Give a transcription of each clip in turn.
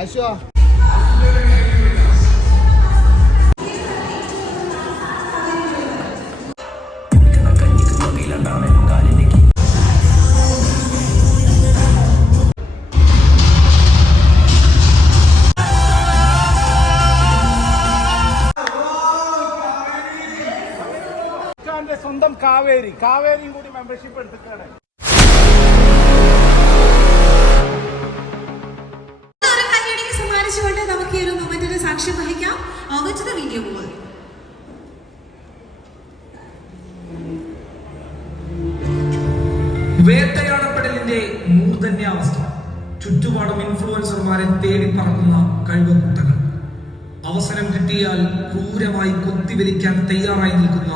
ആശോ സ്വന്തം കാവേരിയും കൂടി മെമ്പർഷിപ്പ് എടുത്തിട്ടാണ്. സമ്മാനിച്ചുകൊണ്ട് നമുക്ക് ഈ ഒരു മൊമെന്റിന് സാക്ഷ്യം വഹിക്കാം. വീഡിയോ കോൾ വേട്ടയാടപ്പെടലിന്റെ മൂർധന്യാവസ്ഥ, ചുറ്റുപാടും ഇൻഫ്ലുവൻസർമാരെ തേടി പറക്കുന്ന കഴിവുകൂട്ടങ്ങൾ, അവസരം കിട്ടിയാൽ ക്രൂരമായി കൊത്തിവലിക്കാൻ തയ്യാറായി നിൽക്കുന്ന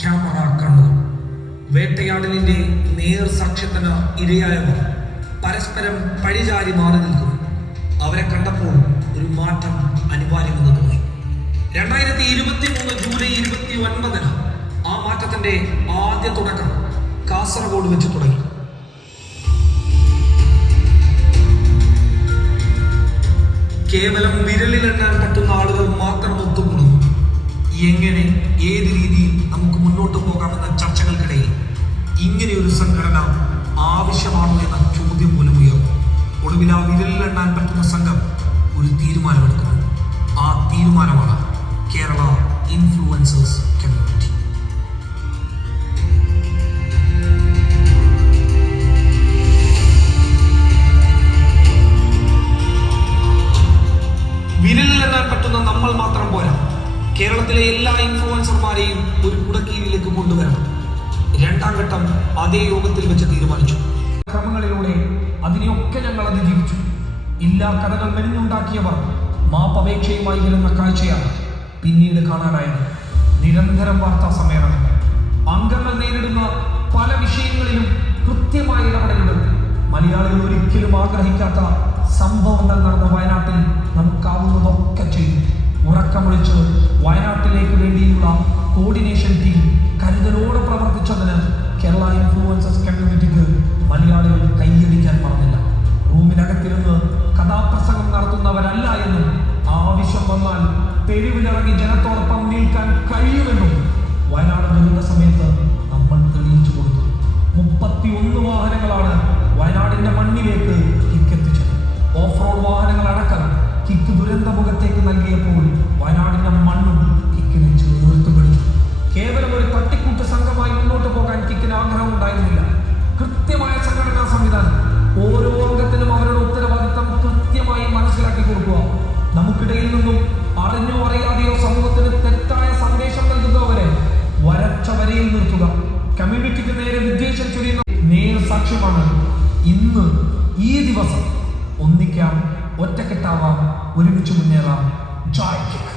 ക്യാമറ കണ്ണുകൾ, വേട്ടയാടലിന്റെ നേർസാക്ഷ്യത്തിന് ഇരയായവർ പരസ്പരം പഴിചാരി മാറി നിൽക്കുന്നു. അവരെ കണ്ടപ്പോൾ ഒരു മാറ്റം അനിവാര്യമെന്ന് തോന്നി. 2023 ജൂലൈ 29 ആ മാറ്റത്തിന്റെ ആദ്യ തുടക്കം കാസർഗോഡ് വെച്ച് തുടങ്ങി. കേവലം വിരലിലെണ്ണാൻ പറ്റുന്ന ആളുകൾ മാത്രം ഒത്തുകൂടുന്നു. എങ്ങനെ, ഏത് രീതിയിൽ നമുക്ക് മുന്നോട്ട് പോകാമെന്ന ചർച്ചകൾക്കിടയിൽ ഇങ്ങനെയൊരു സംഘടന ആവശ്യമാണോ എന്ന ചോദ്യം പോലും ഉയർന്നു. ഒടുവിൽ ആ വിരലിലെണ്ണാൻ പറ്റുന്ന സംഘം ഒരു തീരുമാനമെടുക്കുന്നു. ആ തീരുമാനമാണ് കേരള ഇൻഫ്ലുവൻസേഴ്സ് കമ്മ്യൂണിറ്റി. വിരലിലെണ്ണാൻ പറ്റുന്ന നമ്മൾ മാത്രം പോരാ, കേരളത്തിലെ എല്ലാ ഇൻഫ്ലുവൻസർമാരെയും ഒരു കുടക്കീഴിലേക്ക് കൊണ്ടുവരണം. രണ്ടാം ഘട്ടം അതേ യോഗത്തിൽ വെച്ച് തീരുമാനിച്ചു. ക്രമങ്ങളിലൂടെ അതിനെയൊക്കെ ഞങ്ങൾ അതിജീവിച്ചു. ഇല്ലാ കഥകൾ മെനഞ്ഞുണ്ടാക്കിയവർ മാപ്പപേക്ഷയുമായി വരുന്ന കാഴ്ചയാണ് പിന്നീട് കാണാനായത്. നിരന്തരം വാർത്താ സമ്മേളനങ്ങൾ, അംഗങ്ങൾ നേരിടുന്ന പല വിഷയങ്ങളിലും കൃത്യമായ ഇടപെടലുകൾ, മലയാളികൾ ഒരിക്കലും ആഗ്രഹിക്കാത്ത സംഭവങ്ങൾ നടന്ന വയനാട്ടിൽ നമുക്കാവുന്നതൊക്കെ ചെയ്തു. ഉറക്കമൊഴിച്ച് വയനാട്ടിലേക്ക് വേണ്ടിയുള്ള കോർഡിനേഷൻ ടീം കരുതലോടെ പ്രവർത്തിച്ചതിന് കേരള ഇൻഫ്ലുവൻസേഴ്സ് കമ്മ്യൂണിറ്റിക്ക് മലയാളികൾ കൈയടിക്കാൻ പറഞ്ഞില്ല. റൂമിനകത്തിരുന്ന് കഥാപ്രസംഗം നടത്തുന്നവരല്ല എന്നും ആവശ്യം വന്നാൽ തെരുവിലിറങ്ങി ജനത്തോടൊപ്പം നിൽക്കാൻ കഴിയുമെന്നും വയനാട് ദുരന്ത സമയത്ത് നമ്മൾ തെളിയിച്ചു കൊടുത്തു. 31 വാഹനങ്ങളാണ് വയനാടിന്റെ മണ്ണിലേക്ക് കിക്കെത്തിച്ചത്. ഓഫ് റോഡ് വാഹനങ്ങൾ അടക്കം കിക്ക് ദുരന്ത മുഖത്തേക്ക് നൽകിയപ്പോൾ വയനാടിന്റെ മണ്ണും കിക്കിനെ ചേർത്ത് പിടിച്ചു. കേവലം ഒരു തട്ടിക്കൂട്ട് സംഘമായി മുന്നോട്ട് പോകാൻ കിക്കിന് ആഗ്രഹം ഉണ്ടായിരുന്നില്ല. കൃത്യമായ സംഘടനാ സംവിധാനം, ഓരോ അംഗത്തിനും അവരുടെ ഉത്തരവാദിത്തം കൃത്യമായി മനസ്സിലാക്കി കൊടുക്കുക. നമുക്കിടയിൽ നിന്നും അറിഞ്ഞോ അറിയാതെയോ സമൂഹത്തിന് തെറ്റായ സന്ദേശം നൽകുന്നവരെ വരച്ച വരയിൽ നിർത്തുക. കമ്മ്യൂണിറ്റിക്ക് നേരെ വിദ്വേഷം ചൊരിയുന്ന നേർസാക്ഷ്യമാണ് ഇന്ന് ഈ ദിവസം. ഒന്നിക്കാം, ഒറ്റക്കെട്ടാവാം, ഒരുമിച്ച് മുന്നേറാം. ജോയ് കിക്ക്.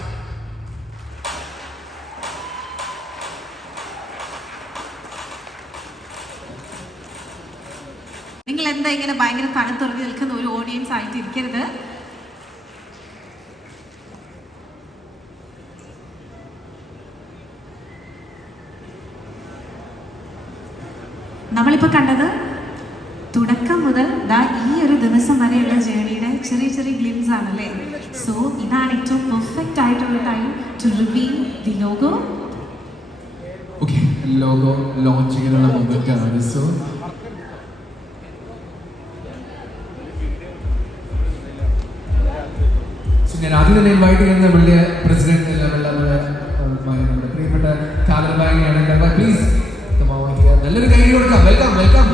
നിങ്ങൾ എന്താ ഇങ്ങനെ ഭയങ്കര തണുത്തുറങ്ങി നിൽക്കുന്ന ഒരു ഓഡിയൻസ് ആയിട്ട് ഇരിക്കരുത്. നമ്മളിപ്പോൾ കണ്ടത് തുടക്കം മുതൽ ഈ ഒരു ദിവസം വരെയുള്ള ജേണിയുടെ ചെറിയ ചെറിയ ഗ്ലിംസ് ആണല്ലേ. സോ ഇതാണ് ഏറ്റവും പെർഫെക്റ്റ് ആയിട്ടുള്ള time to reveal the logo. Okay, logo ലോഞ്ചിങ്ങിനുള്ള മൊമെന്റ് ആണ്. സോ ഞാൻ ആദ്യം തന്നെ ഇൻവൈറ്റ് ചെയ്യുന്ന വലിയ പ്രസിഡന്റ് ലെവലിലുള്ള നമ്മുടെ പ്രിയപ്പെട്ട കാദർ ബാങ്കിയാണ്. പ്ലീസ് നല്ലൊരു കൈ കൊടുക്കാം. Welcome welcome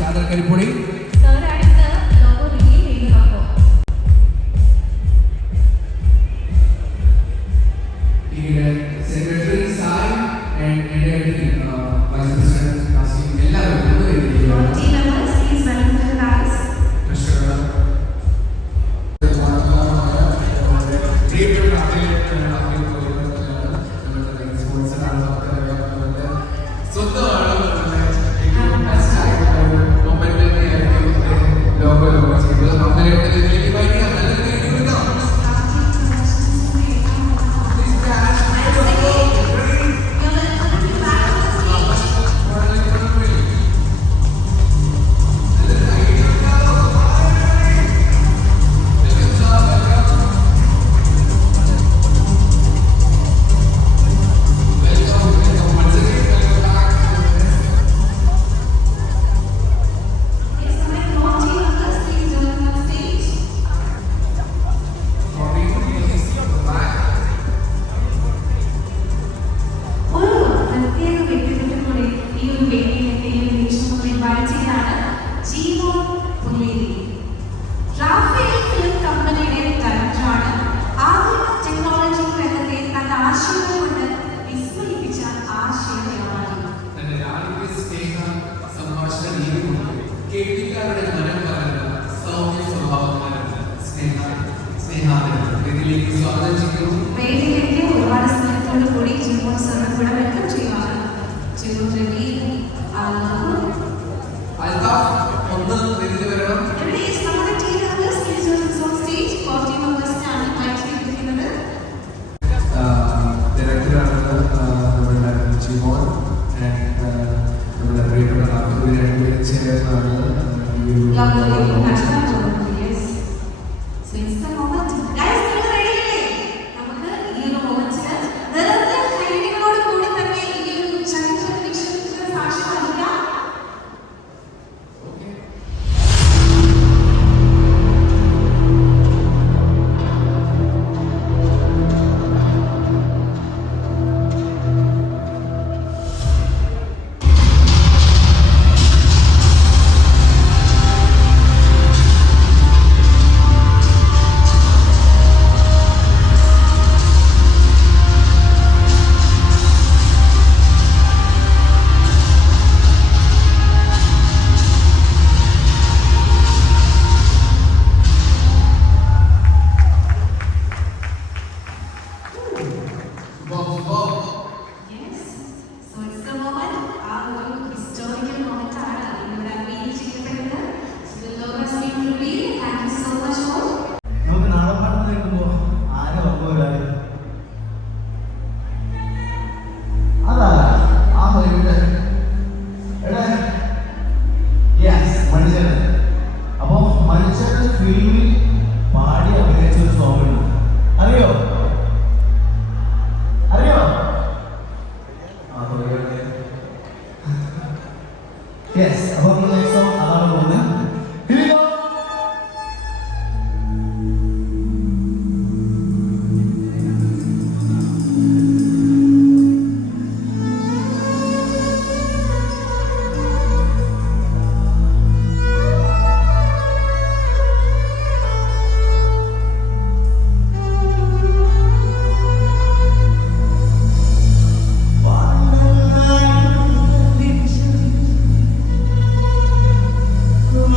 Kader Karippodi. Secretary Sai vice president എല്ലാവരും ചേർന്നാണ് ഈ ഒരു Yes. So it's the moment. Guys, നിങ്ങൾ ready അല്ലേ? നമുക്ക് ഈ ഒരു മൊമെന്റിന് വെറുതെ കൈകളോട് കൂടി തന്നെ ഈ ഒരു ചരിത്ര നിമിഷത്തിന് സാക്ഷ്യം വഹിക്കാം. Yes. So it's the moment. ആ ഒരു historical moment ആണ് ഇവിടെ reveal ചെയ്യപ്പെടുന്നത്. So the logo has been revealed. Thank you so much all. നമുക്ക് നാടൻ പാട്ട് കേൾക്കുമ്പോ ആരും ഉറപ്പ് വരാതെ അതാ ആ മനുഷ്യൻ. അപ്പൊ മനുഷ്യന്റെ ഫിലിമിൽ പാടി അഭിനയിച്ച ഒരു സോങ് ഉണ്ട്. അറിയോ? യെസ്. അപ്പൊ നമ്മൾ നെക്സ്റ്റ് സോങ് അതാണ് പോകുന്നത്. Here we go.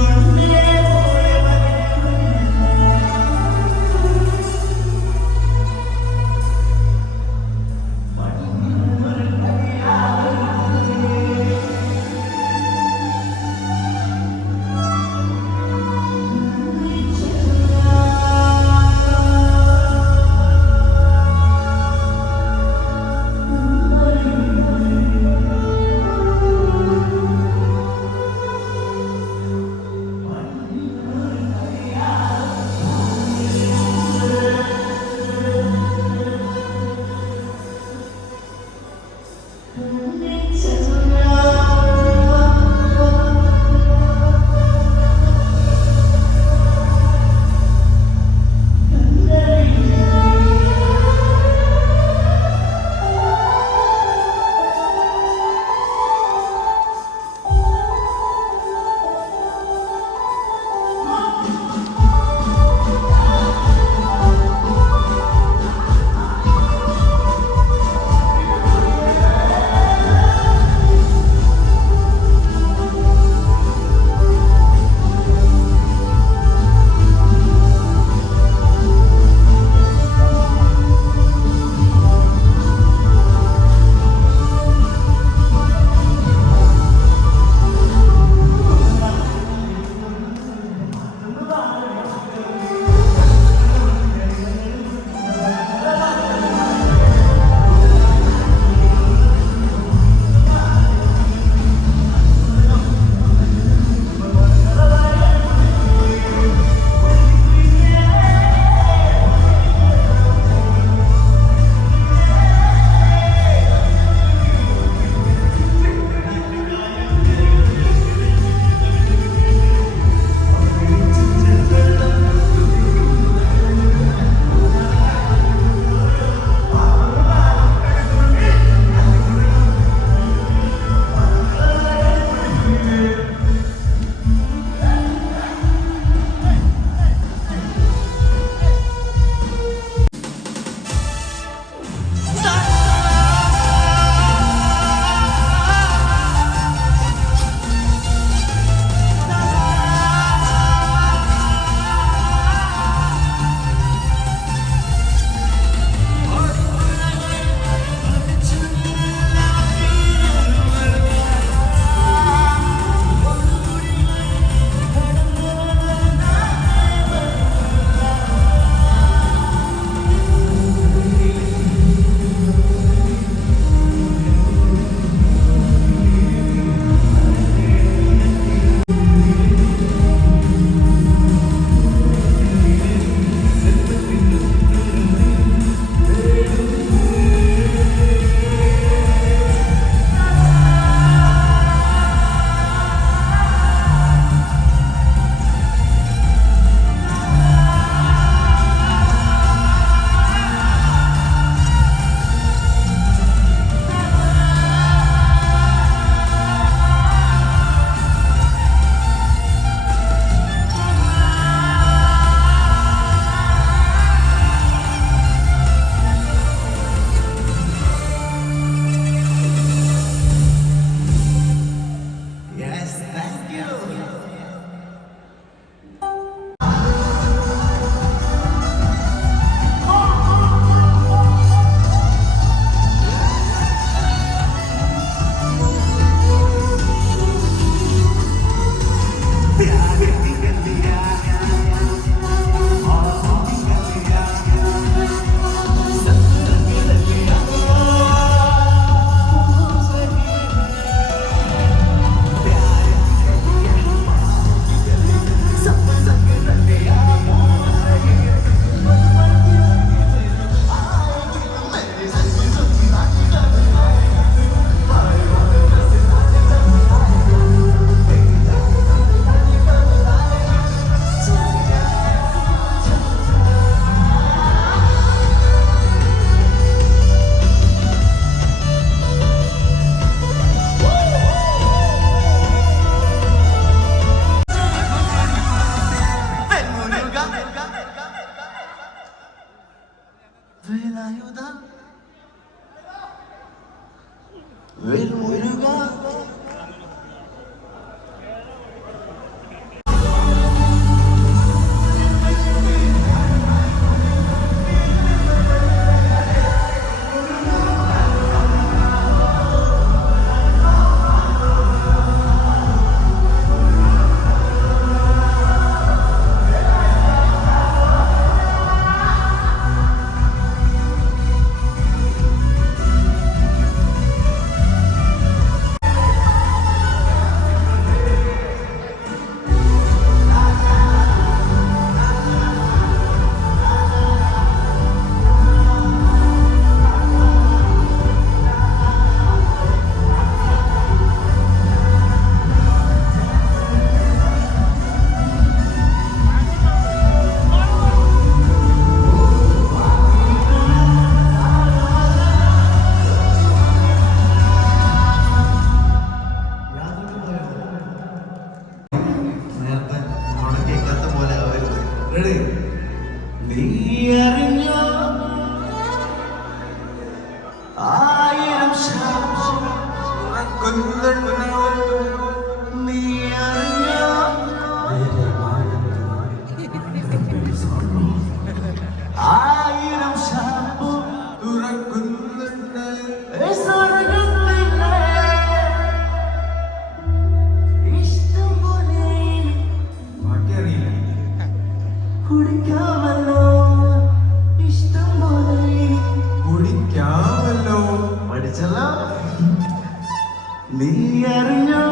നീ അറിഞ്ഞോ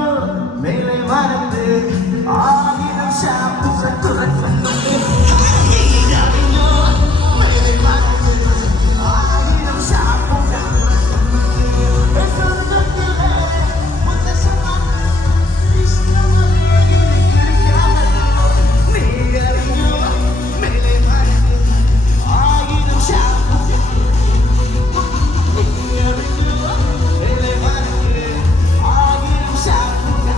മേലെ വരത്ത് ആയിരം ശാപുകൾ തുറക്കുന്നുണ്ട്. നീ അറിഞ്ഞോ മേലെ വരത്ത് ആയിരം ശാപുകൾ തുറക്കുന്നുണ്ട്. സ്വർഗ്ഗത്തിലെ മുത്തശ്ശന്മാർ ഇഷ്ടമല്ലേ കിളിക്കാമല്ലോ. നീ അറിഞ്ഞോ മേലെ വരത്ത് ആയിരം ശാപുകൾ. നീ അറിഞ്ഞോ മേലെ വരത്ത് ആയിരം ശാപുകൾ.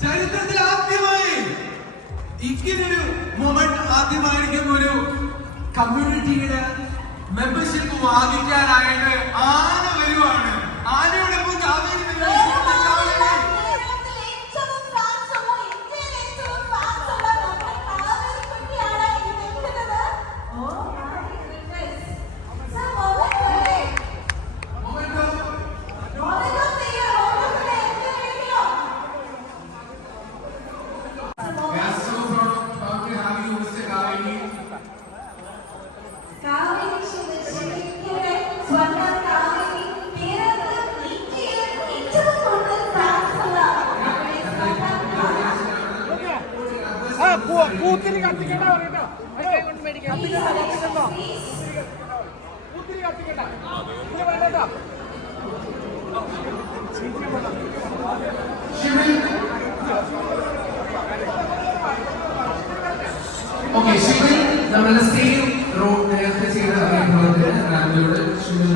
ചരിത്രത്തിൽ ആദ്യമായി ഇങ്ങനൊരു മൊമെന്റ് ആദ്യമായിരിക്കും ഒരു കമ്മ്യൂണിറ്റിയുടെ മെമ്പർഷിപ്പ് വാങ്ങിക്കാനായിട്ട് ആന വരുവാണ്. ആനയോടൊപ്പം കാവേരി പൂത്തിരി കത്തിക്കണ്ട പറയട്ടോ. കത്തിക്കണ്ട പൂത്തിരി കത്തിക്കണ്ട ഇത് വേണ്ടട്ടോ. ഓക്കെ, ശിവൻ നമ്മളുടെ സെയിം റോഡ് നേരത്തെ ചെയ്ത അറിയപ്പെടുന്നത് ശിവൻ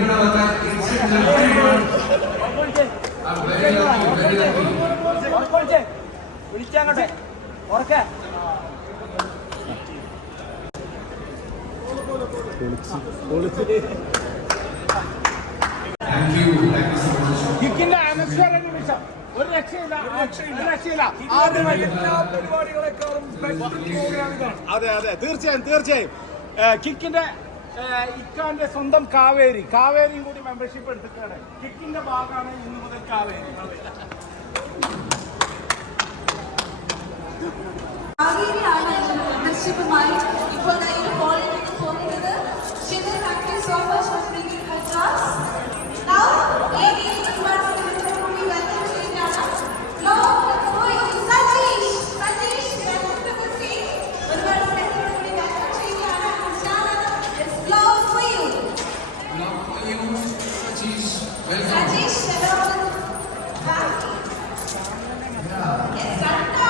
ഇവിടെ വന്നാൽ instant everyone. I'm very lucky, very lucky. വിളിച്ചാങ്ങട്ടെ ഓർക്കെ Thank you so much. കിക്കിന്റെ അനശ്വര നിമിഷം ഒരു രക്ഷയില്ല ഒരു രക്ഷയില്ല ആദ്യമായിട്ട് എല്ലാ പരിപാടികളെക്കാളും ബെസ്റ്റ് പ്രോഗ്രാം ഇതാണ്. അതെ അതെ തീർച്ചയായും കിക്കിന്റെ ഇക്കാന്റെ സ്വന്തം കാവേരിയും കൂടി മെമ്പർഷിപ്പ് എടുത്തിട്ടാണ്. കിക്കിന്റെ ഭാഗമാണ് ഇന്ന് മുതൽ കാവേരി. കാവേരിയാണ് ഇതിന്റെ മെമ്പർഷിപ്പുമായി ഇപ്പോൾ ഈ ഹോളിലേക്ക് പോകുന്നത്. Shidar, thank you so much for bringing her to us. Now, ladies and gentlemen, we welcome to Indiana. Lord, for you, Satish, welcome to the stage. ഒരുപാട് സ്നേഹത്തോടെ welcome to Indiana. It's love for you. Love for you, Satish. Welcome. Satish, hello. Back. Yes, Santa.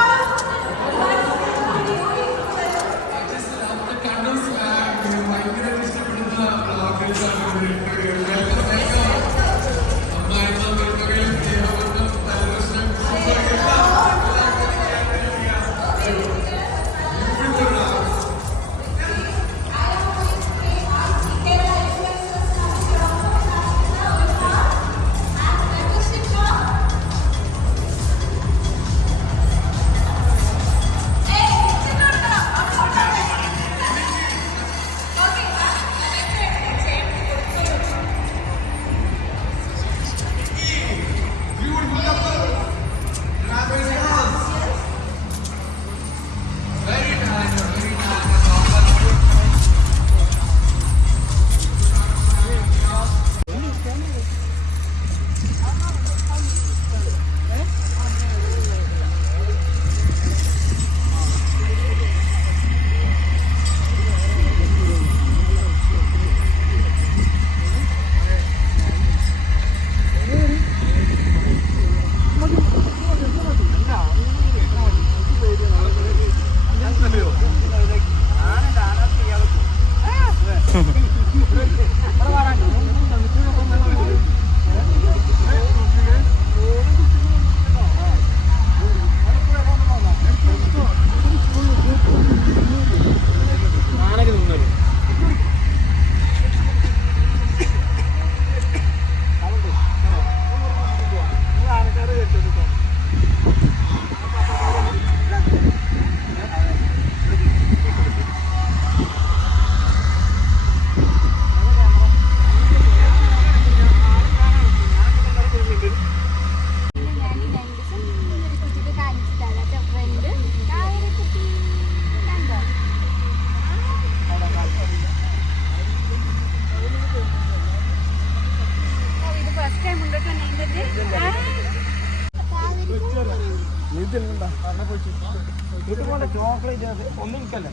Chocolate ഒന്നും എനിക്കല്ല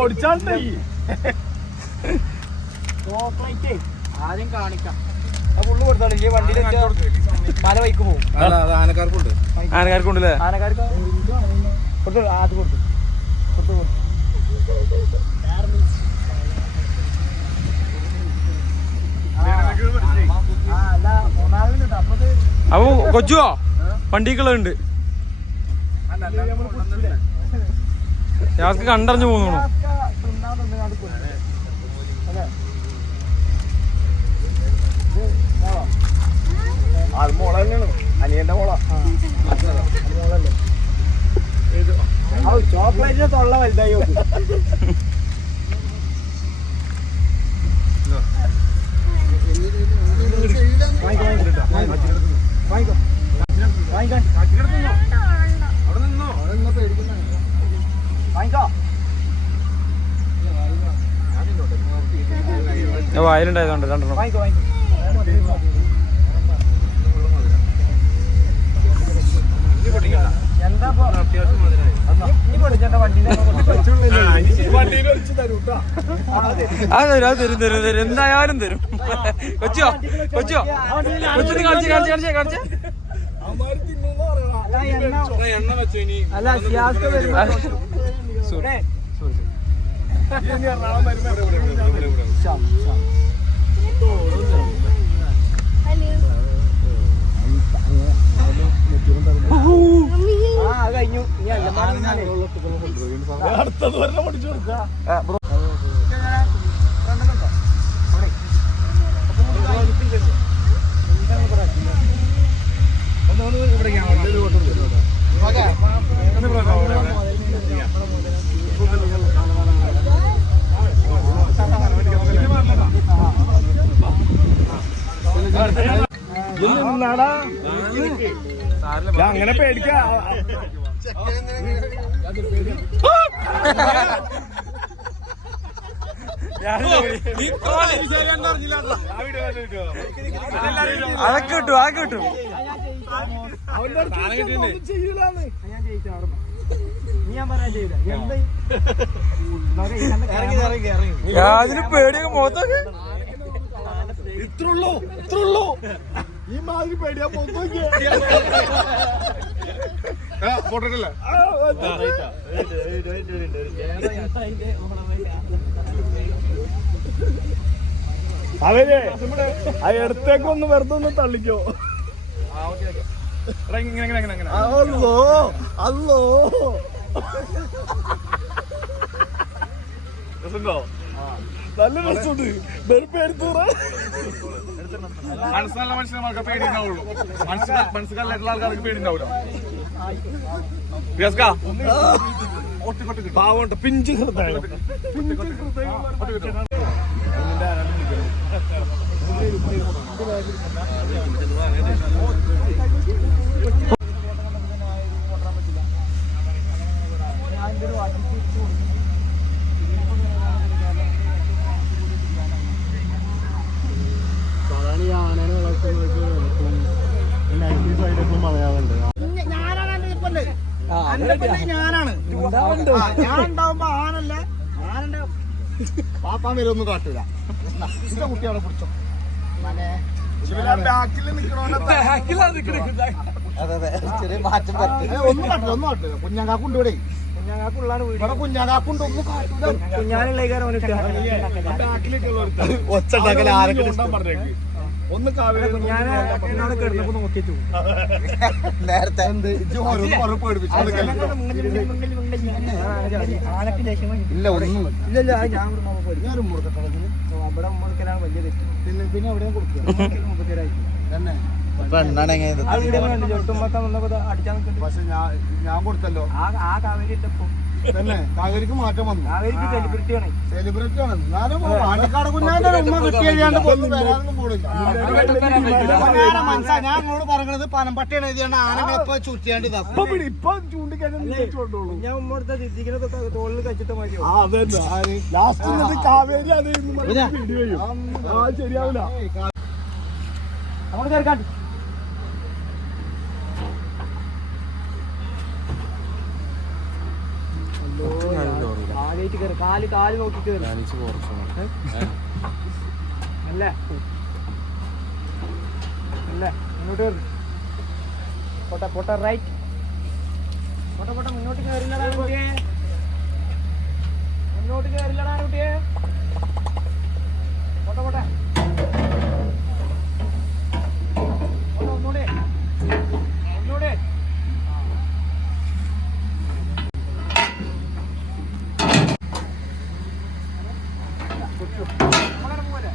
ഓടിച്ചാൽ chocolate ആദ്യം കാണിക്കാം. Full കൊടുത്താൽ ഈ വണ്ടിയിൽ പല ബൈക്ക് പോകും. ആനക്കാർക്കുണ്ട് ആനക്കാർക്കുണ്ടല്ലേ ആനക്കാർക്ക് കൊടുത്തു അത് കൊടുത്തു അപ്പൊ കൊച്ചുവോ വണ്ടിക്കുള്ളുണ്ട് ഞങ്ങൾക്ക് കണ്ടറിഞ്ഞു പോകുന്നു. അത് മോള തന്നെയാണ് അനിയന്റെ മോള മോളല്ലേ ചോക്ലേറ്റിന്റെ തൊള്ള വലുതായി വായിലുണ്ടായതുകൊണ്ട് രണ്ടെണ്ണം തരും എന്തായാലും തരും. കൊച്ചോ കൊച്ചോ കൊച്ചു കാണിച്ചേ അല്ല ഇനി എറണാകുളം വരുമ്പോ അടുത്തത് വരെ പഠിച്ചു കൊടുക്കാം. അങ്ങനെ പേടിക്കാ. അതൊക്കെ കിട്ടും അതൊക്കെ കിട്ടും. അതിന് പേടിയൊക്കെ മുഖത്തൊക്കെ ഇത്രയുള്ളൂ ഈ മാതിരി പേടിയാ പൊത്തോക്കിയേ പോട്ടല്ലേ. അവരെ ആ എടുത്തേക്കൊന്ന് വെറുതെ ഒന്ന് തള്ളിക്കോ. അല്ലോ അല്ലോ രസമുണ്ടോ? നല്ല രസമുണ്ട്. വെറുപ്പെടുത്തൂറ മനസ്സിലുള്ള മനുഷ്യന്മാർക്ക് പേടി ഉണ്ടാവുള്ളൂ. മനസ്സിലായിട്ടുള്ള ആൾക്കാർക്ക് പേടി ഉണ്ടാവില്ല. പാവണ്ട് പിഞ്ച് ഹൃദയം. ഞാനാണ് ഞാനുണ്ടാവുമ്പോ ആനല്ല ആനന്റെ പാപ്പാൻ വരെ ഒന്നും കാട്ടൂല. എന്റെ കുട്ടികളെ പിടിച്ചോ. ഒന്നും കാട്ടില്ല ഒന്നും കാട്ടില്ല. കുഞ്ഞാക്കാക്കുണ്ട് ഇവിടെ. ഇവിടെ കുഞ്ഞാക്കാക്കുണ്ട്. ഒന്നും കാട്ടില്ല. ഒച്ചുണ്ടാക്കല ആരൊക്കെ പറഞ്ഞേക്ക്. ഒന്ന് നേരത്തെ ഇല്ല ഒന്നും ഇല്ല. ഞാനും പിന്നെ എവിടെയും കൊടുക്കുക തന്നെ. പക്ഷെ ഞാൻ കൊടുത്തല്ലോ. തന്നെ കാവേരിക്ക് മാറ്റം വന്നു. സെലിബ്രിറ്റി ആണ്. ഞാനും പാലക്കാട് കുഞ്ഞാന്റെ ഉമ്മ കിട്ടിയാണ്ട് വരാനൊന്നും പോണില്ല. ഞാൻ നിങ്ങളോട് പറഞ്ഞത് പനമ്പട്ടിയാണ് എഴുതിയാണ്ട് ആനകളെപ്പോ ചുറ്റിയാണ്ട് ഇപ്പൊ ചൂണ്ടിക്കഴിഞ്ഞോളൂ. ഞാൻ ഉമ്മടുത്ത തിരിച്ചിങ്ങനെ തോളിൽ കഴിച്ചിട്ട് മതിയോ? ലാസ്റ്റ് കാവേരി അത് ശരിയാവില്ല. അങ്ങോട്ട് കേൾക്കാൻ കാല് കാല് നോക്കി കേറി അല്ലേ അല്ലേ മുന്നോട്ട് കയറി. പോട്ടെ പോട്ടെ റൈറ്റ് പോട്ടെ പോട്ടെ. മുന്നോട്ട് കയറില്ലടാ കുട്ടിയെ. മുന്നോട്ട് കയറില്ലടാ കുട്ടിയെ. പോട്ടെ പോട്ടെ ഒന്നൂടെ ഒന്നൂടെ. അങ്ങനെ പോലെ